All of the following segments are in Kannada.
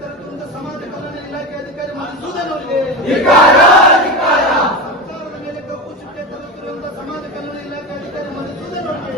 ತರುತ್ತಿರುವಂತಹ ಸಮಾಜ ಕಲ್ಯಾಣ ಇಲಾಖೆ ಅಧಿಕಾರಿ ಮಧುಸೂದನ್ ಅವರಿಗೆ ಸರ್ಕಾರದ ಮೇಲೆ ಕಪ್ಪು ಚುಕ್ಕೆ ತರುತ್ತಿರುವಂತಹ ಸಮಾಜ ಕಲ್ಯಾಣ ಇಲಾಖೆ ಅಧಿಕಾರಿ ಮಧುಸೂದನ್ ಅವರಿಗೆ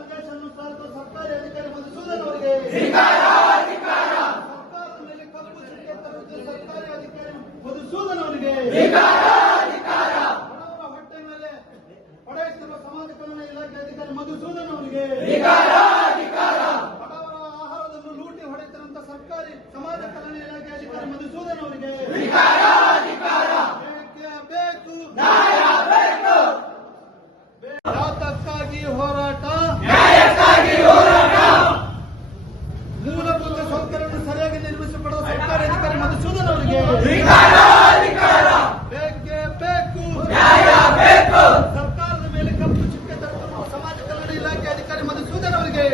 ಸರ್ಕಾರಿ ಅಧಿಕಾರಿ ಮಧುಸೂದನ್ ಅವರಿಗೆ ಸರ್ಕಾರದ ಮೇಲೆ ಕಪ್ಪು ಚುಕ್ಕೆ ತರುತ್ತಿರುವ ಸರ್ಕಾರಿ ಅಧಿಕಾರಿ ಮಧುಸೂದನ್ ಅವರಿಗೆ ಬಡವರ ಹೊಟ್ಟೆ ಮೇಲೆ ಹೊಡೆಯುತ್ತಿರುವ ಸಮಾಜ ಕಲ್ಯಾಣ ಇಲಾಖೆ ಅಧಿಕಾರಿ ಮಧುಸೂದನ್ ಅವರಿಗೆ ಬಡವರ ಆಹಾರವನ್ನು ಲೂಟಿ ಹೊಡೆಯುತ್ತಿರುವಂತಹ ಸರ್ಕಾರಿ ಸಮಾಜ ಕಲ್ಯಾಣ ಇಲಾಖೆ ಅಧಿಕಾರಿ ಮಧುಸೂದನ್ ಅವರಿಗೆ ಯಾತಕ್ಕಾಗಿ ಹೋರಾಟ ಮೂಲಭೂತ ಸೌಕರ್ಯವನ್ನು ಸರಿಯಾಗಿ ನಿರ್ಮಿಸಿಕೊಡುವ ಸರ್ಕಾರಿ ಅಧಿಕಾರಿ ಮಧುಸೂದನ್ ಅವರಿಗೆ ಬೇಕೇ ಬೇಕು ಸರ್ಕಾರದ ಮೇಲೆ ಕಪ್ಪು ಚುಕ್ಕೆ ತರುತ್ತಿರುವ ಸಮಾಜ ಕಲ್ಯಾಣ ಇಲಾಖೆ ಅಧಿಕಾರಿ ಮಧುಸೂದನ್ ಅವರಿಗೆ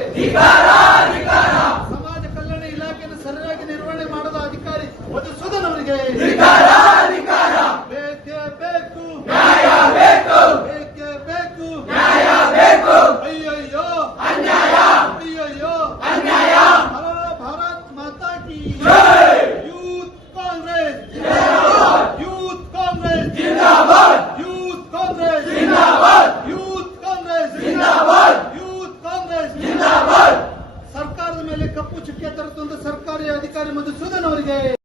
ಸಮಾಜ ಕಲ್ಯಾಣ ಇಲಾಖೆಯನ್ನು ಸರಿಯಾಗಿ ನಿರ್ವಹಣೆ ಮಾಡುವ ಅಧಿಕಾರಿ ಮಧುಸೂದನ್ ಅವರಿಗೆ ಬೇಕೇ ಬೇಕು ಬೇಕೇ ಬೇಕು ಅಯ್ಯಯ್ಯೋ ಅಯ್ಯಯ್ಯೋ ಹಲೋ ಭಾರತ್ ಮಾತಾ ಕಿ youth Congress youth Congress youth Congress youth Congress youth Congress ಸರ್ಕಾರದ ಮೇಲೆ ಕಪ್ಪು ಚುಕ್ಕೆ ತರುತ್ತಿರುವ ಸರ್ಕಾರಿ ಅಧಿಕಾರಿ ಮಧುಸೂದನ್ ಅವರಿಗೆ